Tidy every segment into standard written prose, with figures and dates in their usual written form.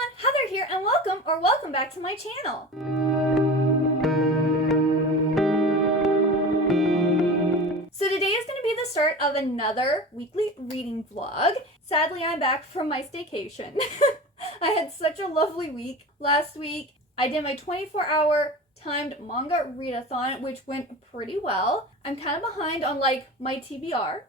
everyone, Heather here, and welcome back to my channel. So today is going to be the start of another weekly reading vlog. Sadly, I'm back from my staycation. I had such a lovely week. Last week, I did my 24-hour timed manga readathon, which went pretty well. I'm kind of behind on my TBR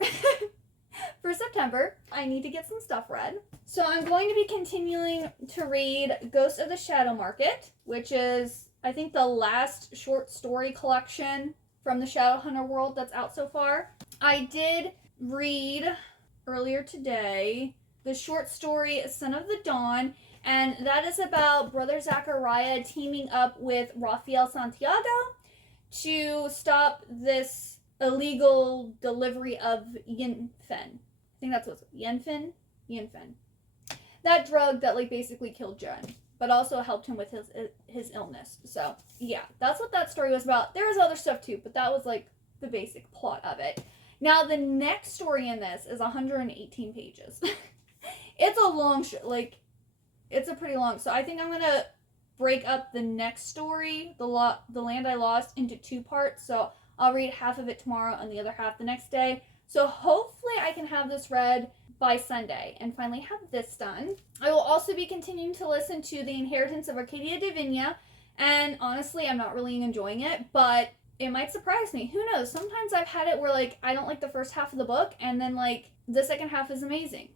for September. I need to get some stuff read. So I'm going to be continuing to read Ghost of the Shadow Market, which is, I think, the last short story collection from the Shadowhunter world that's out so far. I did read earlier today the short story Son of the Dawn, and that is about Brother Zachariah teaming up with Rafael Santiago to stop this illegal delivery of Yinfen. I think that's what's Yinfen. That drug that basically killed Jen, but also helped him with his illness. So yeah, that's what that story was about. There was other stuff too, but that was the basic plot of it. Now the next story in this is 118 pages. It's a long it's a pretty long. So I think I'm gonna break up the next story, the Land I Lost, into two parts. So I'll read half of it tomorrow and the other half the next day. So hopefully I can have this read by Sunday and finally have this done. I will also be continuing to listen to The Inheritance of Arcadia Divina, and honestly, I'm not really enjoying it, but it might surprise me. Who knows? Sometimes I've had it where I don't like the first half of the book, and then the second half is amazing.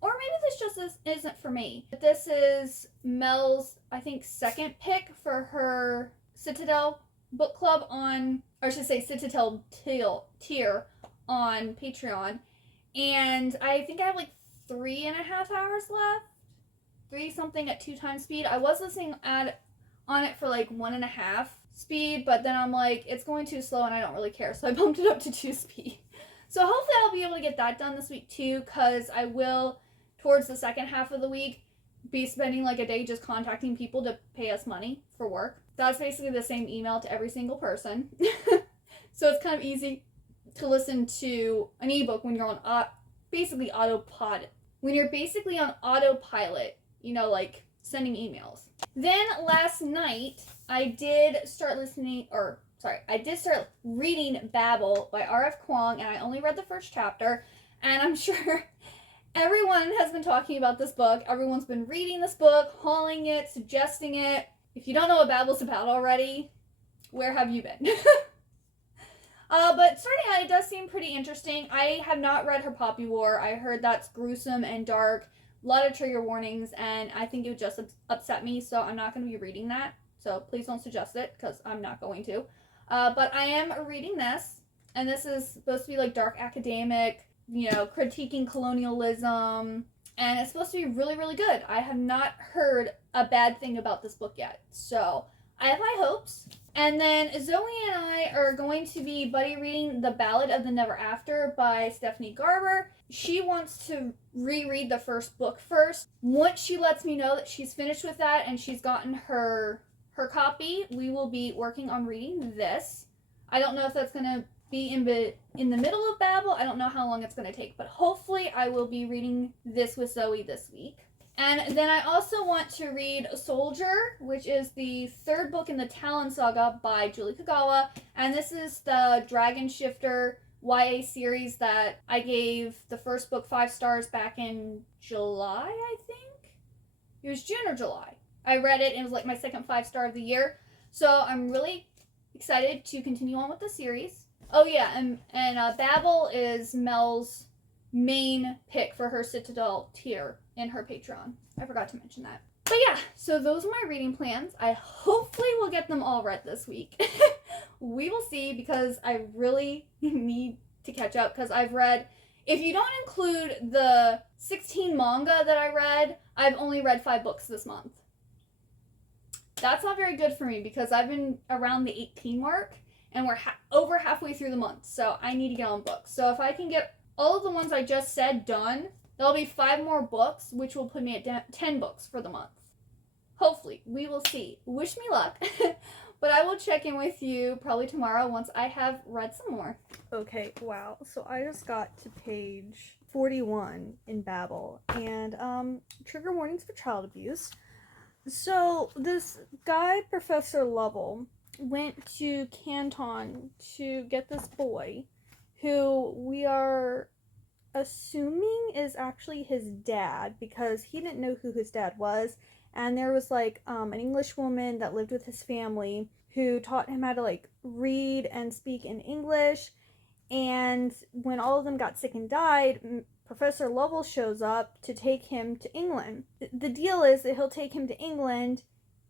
Or maybe this just isn't for me. This is Mel's, I think, second pick for her Citadel book club on, or I should say Citadel tier on Patreon. And I think I have 3.5 hours left. 3 something at 2 times speed. I was listening on it for 1.5 speed, but then I'm it's going too slow and I don't really care. So I bumped it up to 2 speed. So hopefully I'll be able to get that done this week too, because I will, towards the second half of the week, be spending a day just contacting people to pay us money for work. That's basically the same email to every single person. So it's kind of easy to listen to an ebook when you're on basically autopilot. When you're basically on autopilot, sending emails. Then last night I did start reading Babel by R.F. Kuang, and I only read the first chapter, and I'm sure everyone has been talking about this book. Everyone's been reading this book, hauling it, suggesting it. If you don't know what Babel's about already, where have you been? But starting out, it does seem pretty interesting. I have not read her Poppy War. I heard that's gruesome and dark, a lot of trigger warnings, and I think it would just upset me, so I'm not going to be reading that. So please don't suggest it, because I'm not going to. But I am reading this, and this is supposed to be dark academic, critiquing colonialism, and it's supposed to be really, really good. I have not heard a bad thing about this book yet, so I have high hopes. And then Zoe and I are going to be buddy reading The Ballad of the Never After by Stephanie Garber. She wants to reread the first book first. Once she lets me know that she's finished with that and she's gotten her copy, we will be working on reading this. I don't know if that's going to be in the middle of Babel. I don't know how long it's going to take, but hopefully I will be reading this with Zoe this week. And then I also want to read Soldier, which is the 3rd book in the Talon Saga by Julie Kagawa. And this is the Dragon Shifter YA series that I gave the first book 5 stars back in July, I think? It was June or July. I read it, and it was my second 5-star of the year. So I'm really excited to continue on with the series. Oh yeah, and Babel is Mel's main pick for her Citadel tier in her Patreon. I forgot to mention that. But yeah, so those are my reading plans. I hopefully will get them all read this week. We will see, because I really need to catch up, because I've read, if you don't include the 16 manga that I read, I've only read 5 books this month. That's not very good for me, because I've been around the 18 mark, and we're over halfway through the month, so I need to get on books. So if I can get all of the ones I just said done, there'll be 5 more books, which will put me at 10 books for the month. Hopefully. We will see. Wish me luck. But I will check in with you probably tomorrow once I have read some more. Okay, wow. So I just got to page 41 in Babel. And trigger warnings for child abuse. So this guy, Professor Lovell, went to Canton to get this boy who we are assuming is actually his dad, because he didn't know who his dad was. And there was like an English woman that lived with his family who taught him how to like read and speak in English. And when all of them got sick and died, Professor Lovell shows up to take him to England. The deal is that he'll take him to England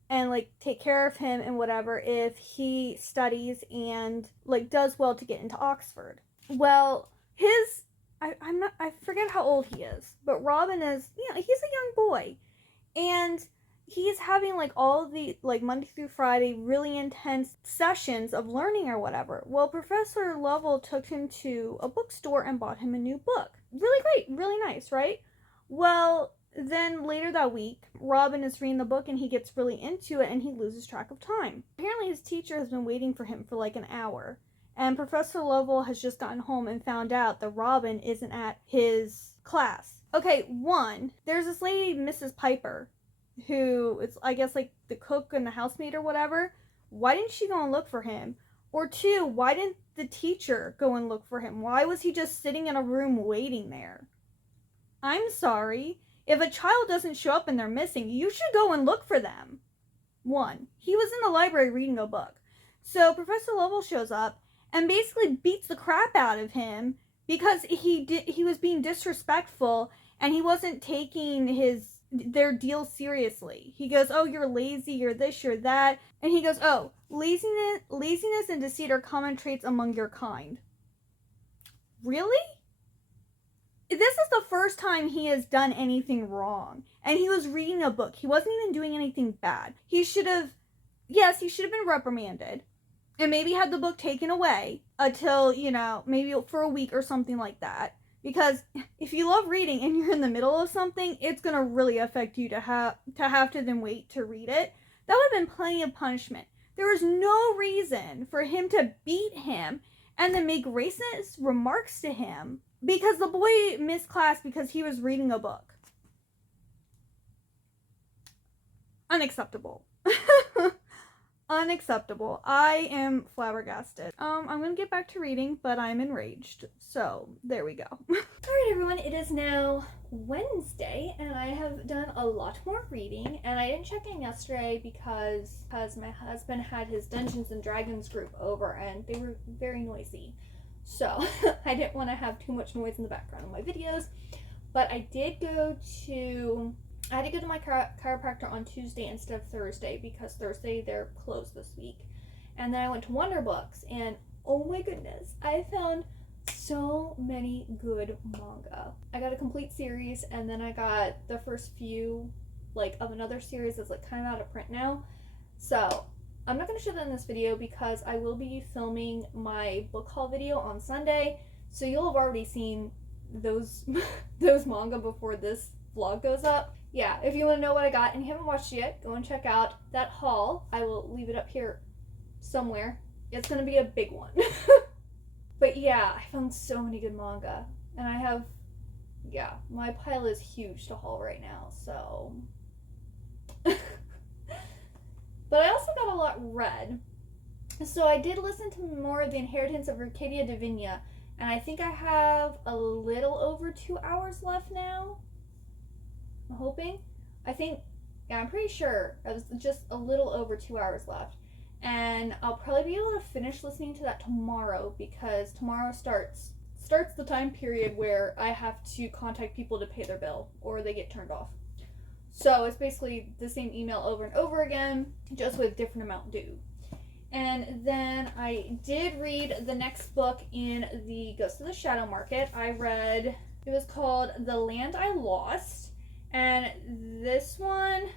and like take care of him and whatever if he studies and like does well to get into Oxford. Well, I forget how old he is, but Robin is, he's a young boy, and he's having like all the like Monday through Friday really intense sessions of learning or whatever. Well, Professor Lovell took him to a bookstore and bought him a new book. Really great, really nice, right? Well, then later that week, Robin is reading the book and he gets really into it and he loses track of time. Apparently his teacher has been waiting for him for like an hour. And Professor Lovell has just gotten home and found out that Robin isn't at his class. Okay, one, there's this lady, Mrs. Piper, who is, I guess, like the cook and the housemaid or whatever. Why didn't she go and look for him? Or two, why didn't the teacher go and look for him? Why was he just sitting in a room waiting there? I'm sorry. If a child doesn't show up and they're missing, you should go and look for them. One, he was in the library reading a book. So Professor Lovell shows up and basically beats the crap out of him because he was being disrespectful and he wasn't taking their deal seriously. He goes, "Oh, you're lazy, you're this, you're that." And he goes, "Oh, laziness and deceit are common traits among your kind." Really? This is the first time he has done anything wrong. And he was reading a book. He wasn't even doing anything bad. He should have been reprimanded and maybe had the book taken away until, maybe for a week or something like that. Because if you love reading and you're in the middle of something, it's going to really affect you to have to then wait to read it. That would have been plenty of punishment. There was no reason for him to beat him and then make racist remarks to him because the boy missed class because he was reading a book. Unacceptable. Unacceptable. I am flabbergasted. I'm gonna get back to reading, but I'm enraged. So, there we go. Alright everyone, it is now Wednesday, and I have done a lot more reading, and I didn't check in yesterday because my husband had his Dungeons and Dragons group over, and they were very noisy. So, I didn't want to have too much noise in the background of my videos, but I had to go to my chiropractor on Tuesday instead of Thursday because Thursday they're closed this week. And then I went to Wonder Books, and oh my goodness, I found so many good manga. I got a complete series, and then I got the first few of another series that's kind of out of print now. So I'm not going to show that in this video because I will be filming my book haul video on Sunday, so you'll have already seen those manga before this vlog goes up. Yeah, if you want to know what I got and you haven't watched it yet, go and check out that haul. I will leave it up here somewhere. It's going to be a big one. But yeah, I found so many good manga. And my pile is huge to haul right now, so. But I also got a lot read. So I did listen to more of The Inheritance of Arcadia Divinia, and I think I have a little over 2 hours left now. I'm hoping. I'm pretty sure it was just a little over 2 hours left. And I'll probably be able to finish listening to that tomorrow because tomorrow starts the time period where I have to contact people to pay their bill or they get turned off. So it's basically the same email over and over again, just with different amount due. And then I did read the next book in the Ghost of the Shadow Market. It was called The Land I Lost. And this one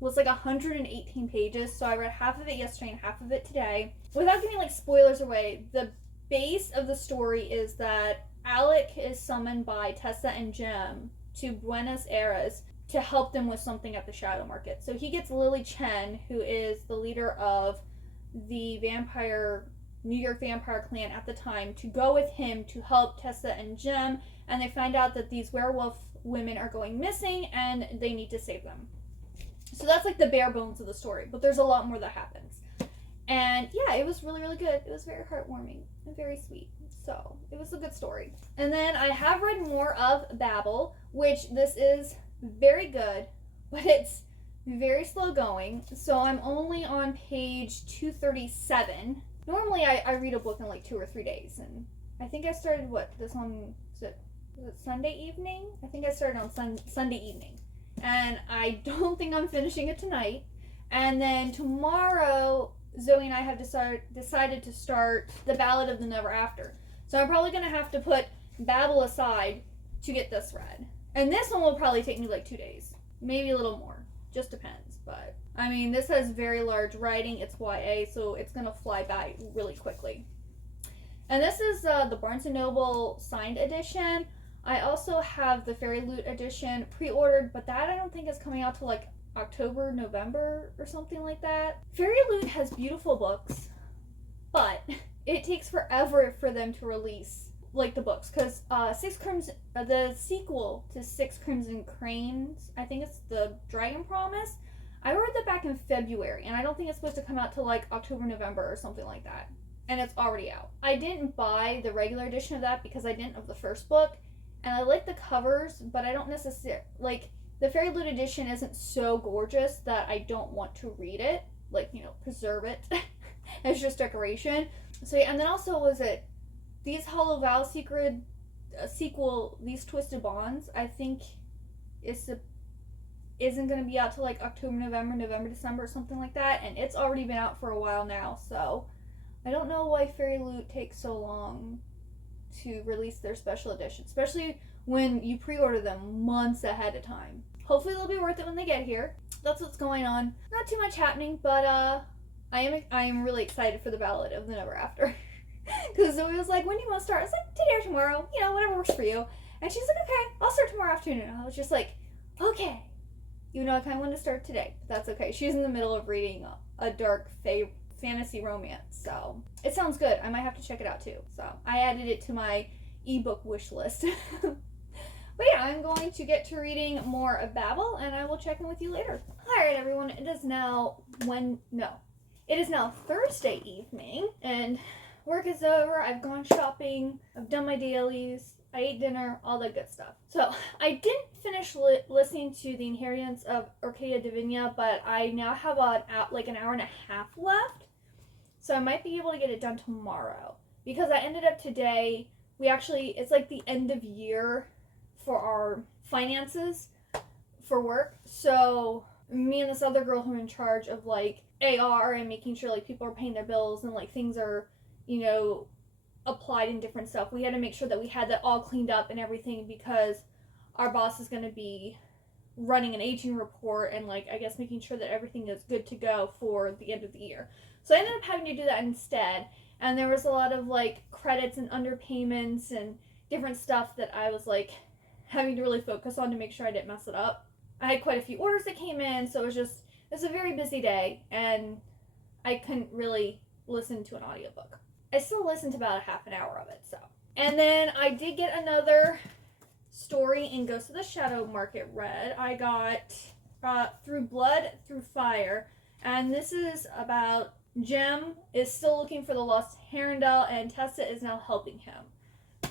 was 118 pages, so I read half of it yesterday and half of it today. Without giving spoilers away, the base of the story is that Alec is summoned by Tessa and Jem to Buenos Aires to help them with something at the Shadow Market. So he gets Lily Chen, who is the leader of the New York vampire clan at the time, to go with him to help Tessa and Jem, and they find out that these werewolf women are going missing and they need to save them. So that's like the bare bones of the story, but there's a lot more that happens. And yeah, it was really, really good. It was very heartwarming and very sweet. So it was a good story. And then I have read more of Babel, which this is very good, but it's very slow going. So I'm only on page 237. Normally I read a book in like 2 or 3 days, and I think I started was it Sunday evening? I think I started on Sunday evening. And I don't think I'm finishing it tonight. And then tomorrow, Zoe and I have decided to start The Ballad of the Never After. So I'm probably going to have to put Babel aside to get this read. And this one will probably take me like 2 days. Maybe a little more. Just depends. But, I mean, this has very large writing. It's YA, so it's going to fly by really quickly. And this is the Barnes & Noble signed edition. I also have the Fairy Loot edition pre-ordered, but that I don't think is coming out till like October, November, or something like that. Fairy Loot has beautiful books, but it takes forever for them to release like the books, because the sequel to Six Crimson Cranes, I think it's the Dragon Promise. I ordered that back in February, and I don't think it's supposed to come out till like October, November, or something like that. And it's already out. I didn't buy the regular edition of that because I didn't of the first book. And I like the covers, but I don't necessarily, like, the Fairy Loot edition isn't so gorgeous that I don't want to read it, like, you know, preserve it as just decoration. So, yeah, and then also was it, These Hollow Vow sequel, These Twisted Bonds, I think isn't going to be out till, like, October, November, December, or something like that, and it's already been out for a while now, so I don't know why Fairy Loot takes so long to release their special edition, especially when you pre-order them months ahead of time. Hopefully they'll be worth it when they get here. That's what's going on. Not too much happening, but I am really excited for The Ballad of the Never After. Because Zoe was like, when do you want to start? I was like, today or tomorrow, you know, whatever works for you. And she's like, okay, I'll start tomorrow afternoon. And I was just like, okay. Even though I kind of want to start today, but that's okay. She's in the middle of reading a dark fantasy romance, so it sounds good. I might have to check it out too. So I added it to my ebook wish list. But yeah, I'm going to get to reading more of Babel, and I will check in with you later. Alright everyone, it is now Thursday evening, and work is over. I've gone shopping, I've done my dailies, I ate dinner, all that good stuff. So I didn't finish listening to The Inheritance of Orchidea Divina, but I now have an hour and a half left. So I might be able to get it done tomorrow. Because I ended up today, it's like the end of year for our finances for work. So me and this other girl who are in charge of like AR and making sure like people are paying their bills and like things are, you know, applied in different stuff. We had to make sure that we had that all cleaned up and everything because our boss is going to be running an aging report and like I guess making sure that everything is good to go for the end of the year. So I ended up having to do that instead, and there was a lot of like credits and underpayments and different stuff that I was like having to really focus on to make sure I didn't mess it up. I had quite a few orders that came in, so it was a very busy day, and I couldn't really listen to an audiobook. I still listened to about a half an hour of it, so. And then I did get another story in Ghost of the Shadow Market read. I got Through Blood, Through Fire, and this is about Jem is still looking for the lost Herondale, and Tessa is now helping him.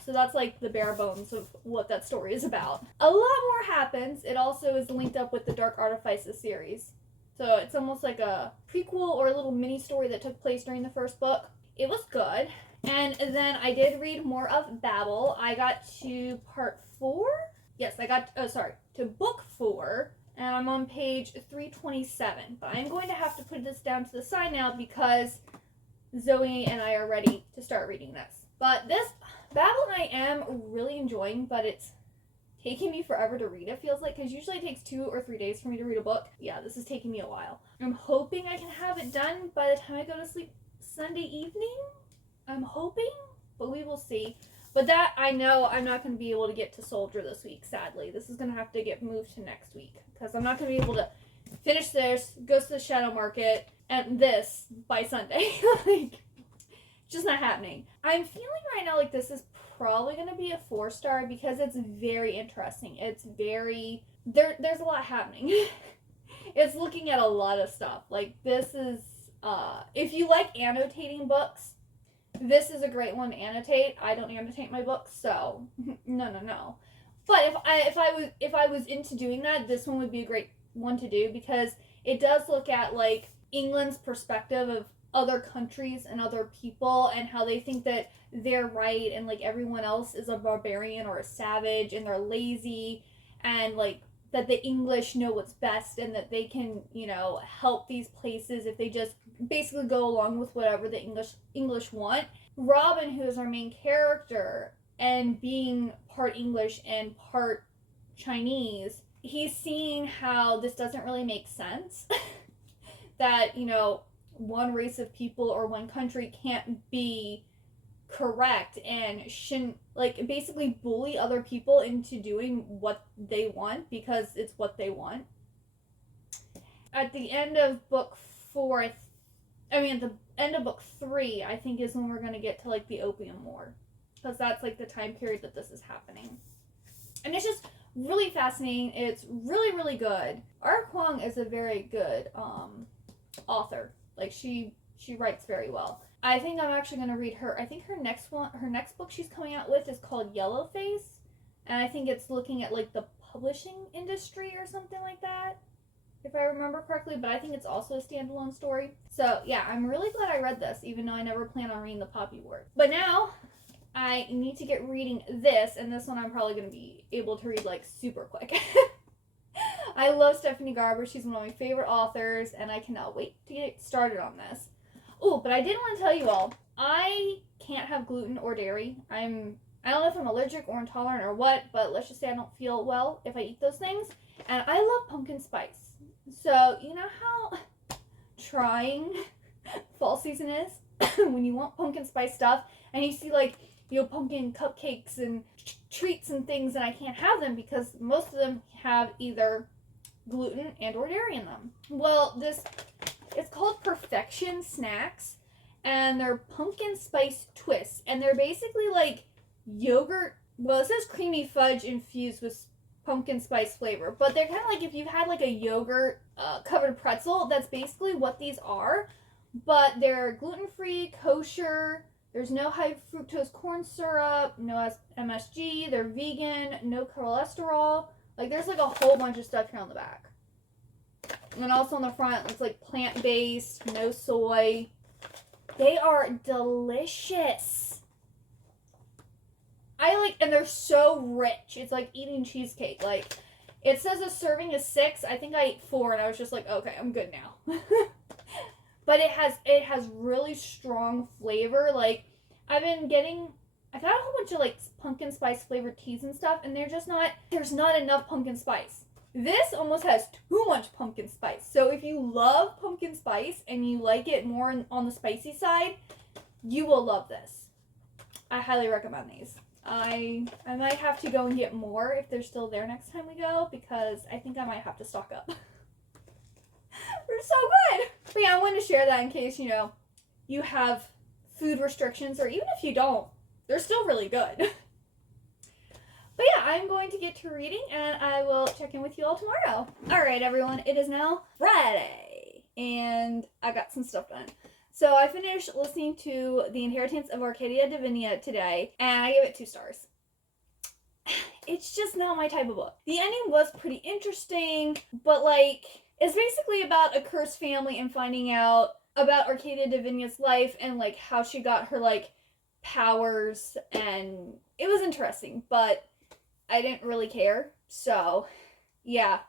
So that's like the bare bones of what that story is about. A lot more happens. It also is linked up with the Dark Artifices series. So it's almost like a prequel or a little mini story that took place during the first book. It was good. And then I did read more of Babel. I got to part 4? Yes, to book 4. And I'm on page 327. But I'm going to have to put this down to the side now because Zoe and I are ready to start reading this. But this Babel I am really enjoying, but it's taking me forever to read, it feels like, because usually it takes 2 or 3 days for me to read a book. Yeah, this is taking me a while. I'm hoping I can have it done by the time I go to sleep Sunday evening. I'm hoping, but we will see. But that, I know I'm not going to be able to get to Soldier this week, sadly. This is going to have to get moved to next week, because I'm not going to be able to finish this, go to the Shadow Market, and this by Sunday. Like, just not happening. I'm feeling right now like this is probably going to be a 4-star because it's very interesting. It's very, there's a lot happening. It it's looking at a lot of stuff. Like, this is, if you like annotating books, this is a great one to annotate. I don't annotate my books, so no. But if I was into doing that, this one would be a great one to do, because it does look at like England's perspective of other countries and other people and how they think that they're right and like everyone else is a barbarian or a savage and they're lazy, and like that the English know what's best and that they can, you know, help these places if they just basically go along with whatever the English want. Robin, who is our main character, and being part English and part Chinese, he's seeing how this doesn't really make sense. That, you know, one race of people or one country can't be correct and shouldn't, like, basically bully other people into doing what they want because it's what they want. At the end of book 4, at the end of book 3, I think is when we're going to get to, like, the Opium War. Because that's, like, the time period that this is happening. And it's just really fascinating. It's really, really good. R. Kwong is a very good author. Like, she writes very well. I think I'm actually going to read her. I think her next book she's coming out with is called Yellowface. And I think it's looking at, like, the publishing industry or something like that, if I remember correctly, but I think it's also a standalone story. So, yeah, I'm really glad I read this, even though I never plan on reading The Poppy Wars. But now, I need to get reading this, and this one I'm probably going to be able to read, like, super quick. I love Stephanie Garber. She's one of my favorite authors, and I cannot wait to get started on this. Oh, but I did want to tell you all, I can't have gluten or dairy. I don't know if I'm allergic or intolerant or what, but let's just say I don't feel well if I eat those things. And I love pumpkin spice. So, you know how trying fall season is? When you want pumpkin spice stuff, and you see, like, you know, pumpkin cupcakes and treats and things, and I can't have them because most of them have either gluten and or dairy in them. Well, it's called Perfection Snacks, and they're pumpkin spice twists, and they're basically like yogurt. Well, it says creamy fudge infused with pumpkin spice flavor, but they're kind of like if you've had like a yogurt covered pretzel. That's basically what these are, but they're gluten-free, kosher. There's no high fructose corn syrup, no MSG. They're vegan, no cholesterol. Like, there's like a whole bunch of stuff here on the back. And then also on the front, it's like plant-based, no soy. They are delicious. And they're so rich. It's like eating cheesecake. Like, it says a serving is 6. I think I ate 4, and I was just like, okay, I'm good now. But it has really strong flavor. Like, I got a whole bunch of like pumpkin spice flavored teas and stuff, and there's not enough pumpkin spice. This almost has too much pumpkin spice. So if you love pumpkin spice and you like it more on the spicy side, you will love this. I highly recommend these. I might have to go and get more if they're still there next time we go, because I think I might have to stock up. They're so good. But yeah, I wanted to share that in case, you know, you have food restrictions, or even if you don't, they're still really good. But yeah, I'm going to get to reading, and I will check in with you all tomorrow. Alright, everyone, it is now Friday, and I got some stuff done. So I finished listening to The Inheritance of Arcadia Divinia today, and I gave it 2 stars. It's just not my type of book. The ending was pretty interesting, but like, it's basically about a cursed family and finding out about Arcadia Divinia's life and like how she got her like powers, and it was interesting, but I didn't really care. So yeah,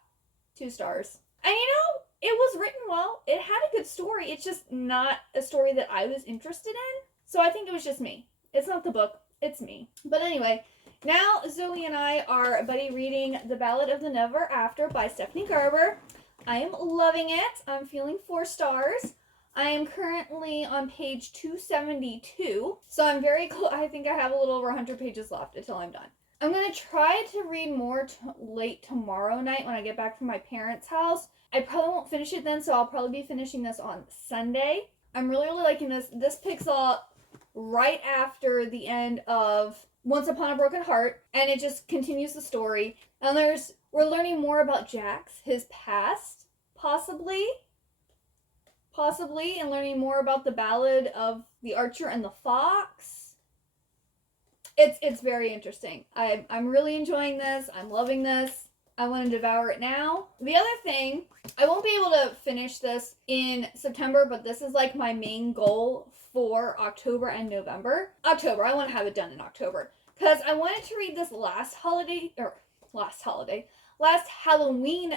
2 stars. And you know, it was written well. It had a good story. It's just not a story that I was interested in. So I think it was just me. It's not the book. It's me. But anyway, now Zoe and I are buddy reading The Ballad of the Never After by Stephanie Garber. I am loving it. I'm feeling 4 stars. I am currently on page 272. So I'm very close. I think I have a little over 100 pages left until I'm done. I'm going to try to read more late tomorrow night when I get back from my parents' house. I probably won't finish it then, so I'll probably be finishing this on Sunday. I'm really, really liking this. This picks up right after the end of Once Upon a Broken Heart, and it just continues the story. And we're learning more about Jax, his past, Possibly, and learning more about the Ballad of the Archer and the Fox. It's very interesting. I'm really enjoying this. I'm loving this. I want to devour it now. The other thing, I won't be able to finish this in September, but this is like my main goal for October and November. October, I want to have it done in October. Because I wanted to read this last Halloween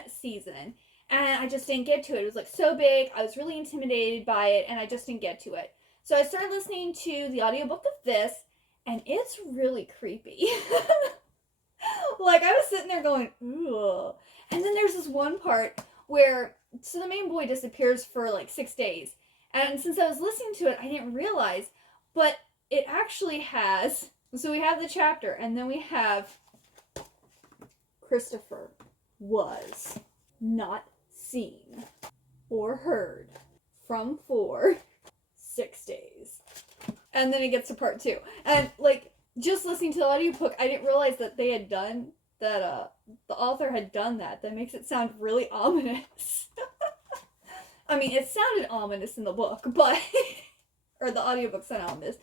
season. And I just didn't get to it. It was like so big. I was really intimidated by it, and I just didn't get to it. So I started listening to the audiobook of this, and it's really creepy. Like, I was sitting there going, ooh. And then there's this one part where, so the main boy disappears for like 6 days. And since I was listening to it, I didn't realize, but it actually has, so we have the chapter, and then we have Christopher was not seen or heard from for 6 days. And then it gets to part 2. And like, just listening to the audiobook, I didn't realize that they had done that, the author had done that. That makes it sound really ominous. I mean, it sounded ominous in the book, but, or the audiobook sounded ominous.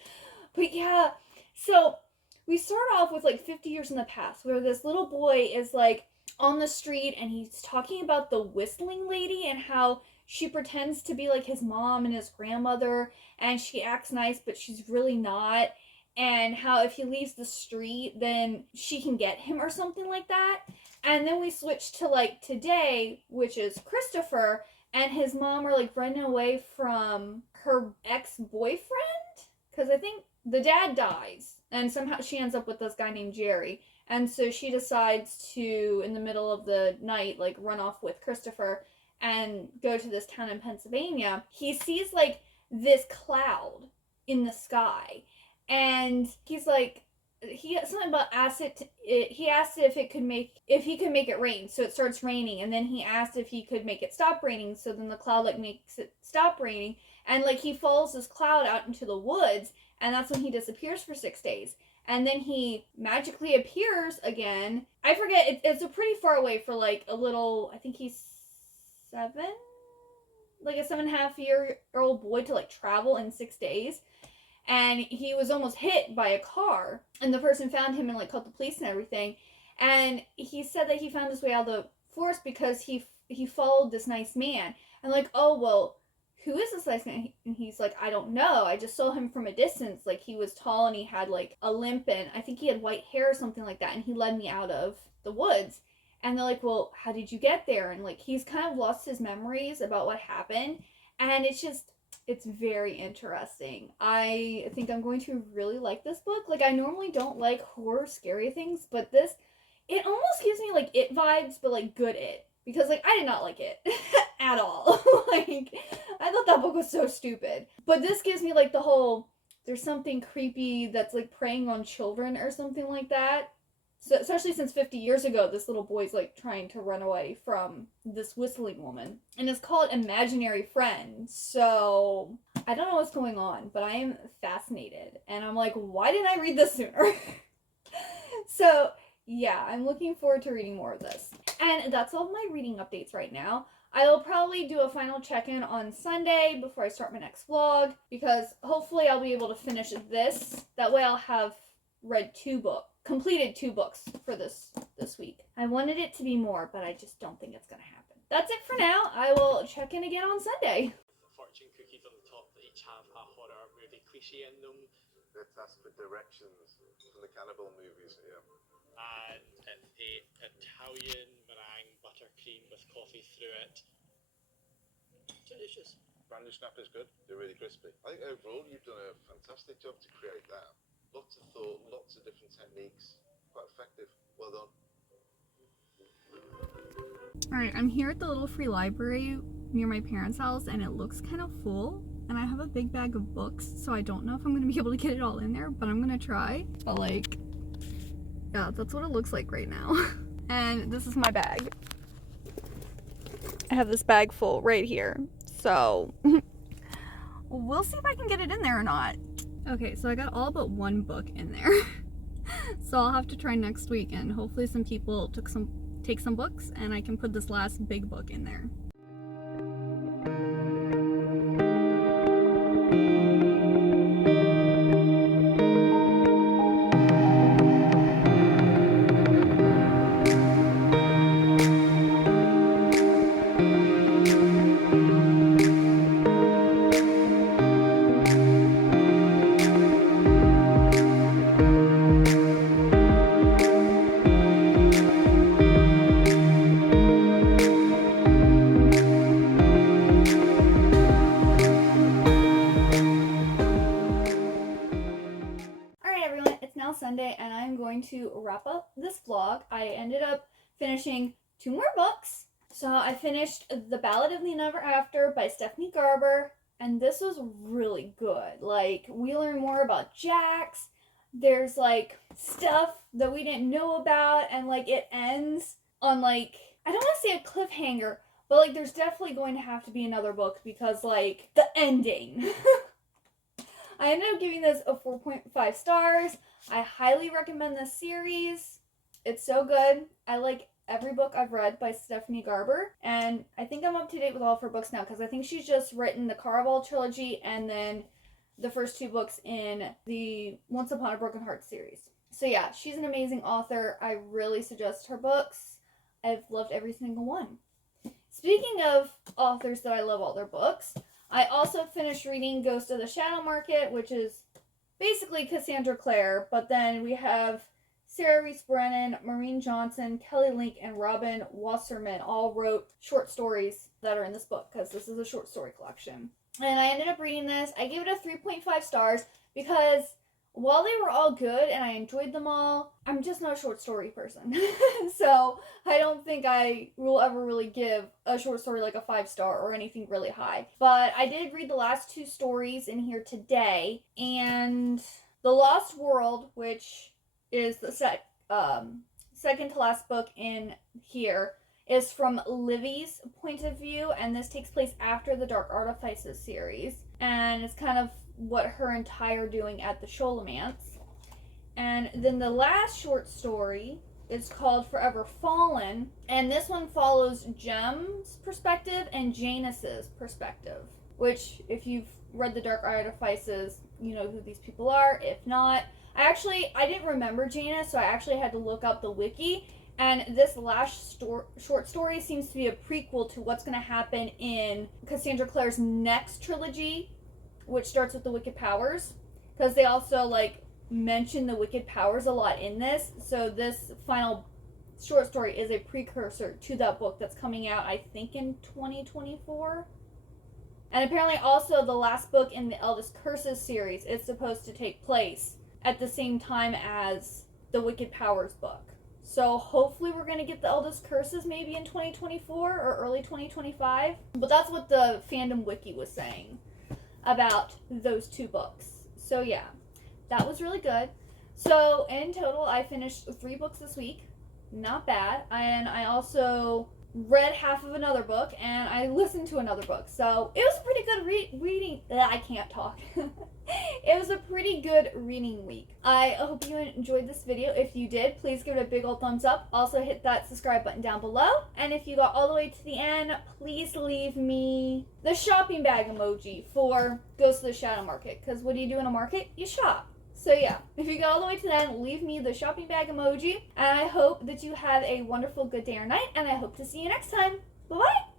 But yeah, so we start off with like 50 years in the past, where this little boy is like on the street, and he's talking about the whistling lady and how she pretends to be like his mom and his grandmother, and she acts nice, but she's really not. And how if he leaves the street, then she can get him or something like that. And then we switch to like today, which is Christopher and his mom are like running away from her ex-boyfriend. Because I think the dad dies, and somehow she ends up with this guy named Jerry. And so she decides to, in the middle of the night, like run off with Christopher and go to this town in Pennsylvania. He sees like this cloud in the sky. And he's like, he something about he asked if he could make it rain, so it starts raining. And then he asked if he could make it stop raining, so then the cloud like makes it stop raining. And like he follows this cloud out into the woods, and that's when he disappears for 6 days. And then he magically appears again. I forget, it's a pretty far away for like a little, I think he's 7? Like a 7.5-year-old boy to like travel in 6 days. And he was almost hit by a car, and the person found him and like called the police and everything. And he said that he found his way out of the forest because he followed this nice man. And like, oh, well, who is this nice man? And he's like, I don't know. I just saw him from a distance. Like, he was tall and he had like a limp, and I think he had white hair or something like that. And he led me out of the woods. And they're like, well, how did you get there? And like, he's kind of lost his memories about what happened. And it's very interesting. I think I'm going to really like this book. Like, I normally don't like horror, scary things, but this, it almost gives me like It vibes, but like good It. Because like, I did not like it at all. Like, I thought that book was so stupid. But this gives me like the whole, there's something creepy that's like preying on children or something like that. So, especially since 50 years ago, this little boy's like trying to run away from this whistling woman. And it's called Imaginary Friend. So I don't know what's going on, but I am fascinated. And I'm like, why didn't I read this sooner? So yeah, I'm looking forward to reading more of this. And that's all of my reading updates right now. I will probably do a final check-in on Sunday before I start my next vlog, because hopefully I'll be able to finish this. That way I'll have completed 2 books for this week. I wanted it to be more, but I just don't think it's gonna happen. That's it for now. I will check in again on Sunday. Fortune cookies on the top that each have a horror movie cliche in them. That's the directions from the cannibal movies here. And it's a Italian meringue buttercream with coffee through it. Delicious. Brandy snap is good. They're really crispy. I think overall you've done a fantastic job to create that. Lots of thought, lots of different techniques. Quite effective. Well done. Alright, I'm here at the little free library near my parents' house, and it looks kind of full. And I have a big bag of books, so I don't know if I'm going to be able to get it all in there, but I'm going to try. But like, yeah, that's what it looks like right now. And this is my bag. I have this bag full right here. So, we'll see if I can get it in there or not. Okay, so I got all but 1 book in there. So I'll have to try next week, and hopefully some people take some books and I can put this last big book in there. wrap up this vlog, I ended up finishing 2 more books. So I finished The Ballad of the Never After by Stephanie Garber, and this was really good. Like, we learn more about Jax. There's, like, stuff that we didn't know about, and, like, it ends on, like, I don't want to say a cliffhanger, but, like, there's definitely going to have to be another book because, like, the ending. I ended up giving this a 4.5 stars. I highly recommend this series. It's so good. I like every book I've read by Stephanie Garber, and I think I'm up to date with all of her books now because I think she's just written the Caraval trilogy and then the first 2 books in the Once Upon a Broken Heart series. So yeah, she's an amazing author. I really suggest her books. I've loved every single one. Speaking of authors that I love all their books, I also finished reading Ghost of the Shadow Market, which is basically Cassandra Clare, but then we have Sarah Reese Brennan, Maureen Johnson, Kelly Link, and Robin Wasserman all wrote short stories that are in this book because this is a short story collection. And I ended up reading this. I gave it a 3.5 stars because while they were all good and I enjoyed them all, I'm just not a short story person. So I don't think I will ever really give a short story like a 5-star or anything really high. But I did read the last 2 stories in here today, and The Lost World, which is the second to last book in here, is from Livy's point of view, and this takes place after the Dark Artifices series, and it's kind of what her and Ty are doing at the Sholomance. And then the last short story is called Forever Fallen, and this one follows Jem's perspective and Janus's perspective, which, if you've read the Dark Artifices, you know who these people are. If not, I didn't remember Janus, so I actually had to look up the wiki. And this last short story seems to be a prequel to what's going to happen in Cassandra Clare's next trilogy, which starts with the Wicked Powers. Because they also, like, mention the Wicked Powers a lot in this. So this final short story is a precursor to that book that's coming out, I think, in 2024. And apparently also the last book in the Eldest Curses series is supposed to take place at the same time as the Wicked Powers book. So hopefully we're going to get the Eldest Curses maybe in 2024 or early 2025. But that's what the fandom wiki was saying about those 2 books. So yeah, that was really good. So in total, I finished 3 books this week. Not bad. And I also read half of another book, and I listened to another book. So it was a pretty good reading. I can't talk. It was a pretty good reading week. I hope you enjoyed this video. If you did, please give it a big old thumbs up. Also hit that subscribe button down below. And if you got all the way to the end, please leave me the shopping bag emoji for Ghost of the Shadow Market. Because what do you do in a market? You shop. So yeah, if you go all the way to the end, leave me the shopping bag emoji. And I hope that you have a wonderful good day or night. And I hope to see you next time. Bye-bye!